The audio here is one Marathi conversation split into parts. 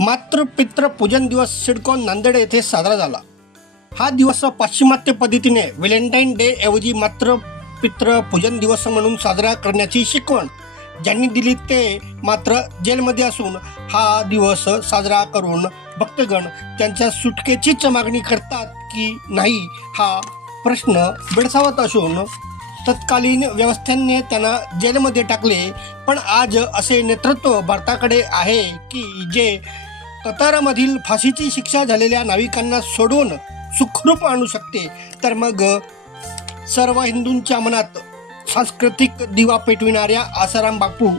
मातृपित्र पूजन दिवस सिडको नांदेड येथे साजरा झाला. हा दिवस पाश्चिमात्य पद्धतीने व्हॅलेंटाईन डे ऐवजी मातृपित्र पूजन दिवस म्हणून साजरा करण्याची शिकवण ज्यांनी दिली ते मात्र जेलमध्ये असून हा दिवस साजरा करून भक्तगण त्यांच्या सुटकेचीच मागणी करतात की नाही हा प्रश्न बेडसावत असून तत्कालीन व्यवस्थांनी त्यांना जेलमध्ये टाकले. पण आज असे नेतृत्व भारताकडे आहे की जे कतारमधील फाशीची शिक्षा झालेल्या नाविकांना सोडून सुखरूप आणू शकते तर मग सर्व हिंदूंच्या मनात सांस्कृतिक दिवा पेटविणाऱ्या आसाराम बापू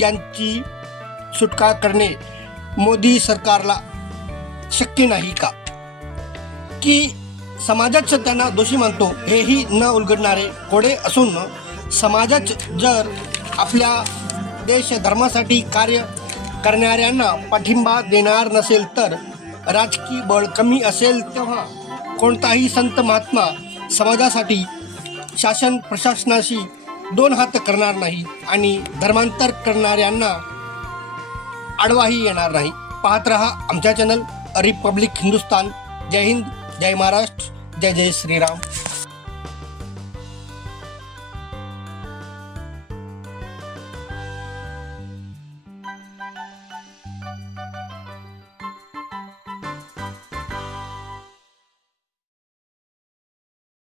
यांची सुटका करणे मोदी सरकारला शक्य नाही का? की समाजाच त्यांना दोषी मानतो हेही न उलगडणारे कोडे असून समाजाच जर आपल्या देश धर्मासाठी कार्य करणाऱ्यांना पाठिंबा देणार नसेल तर राजकीय बळ कमी असेल तेव्हा कोणताही संत महात्मा समाजासाठी शासन प्रशासनाशी दोन हात करणार नाही आणि धर्मांतर करणाऱ्यांना आडवाही येणार नाही. पाहत रहा आमच्या चॅनल रिपब्लिक हिंदुस्तान जय हिंद जय महाराष्ट्र जय जय श्रीराम.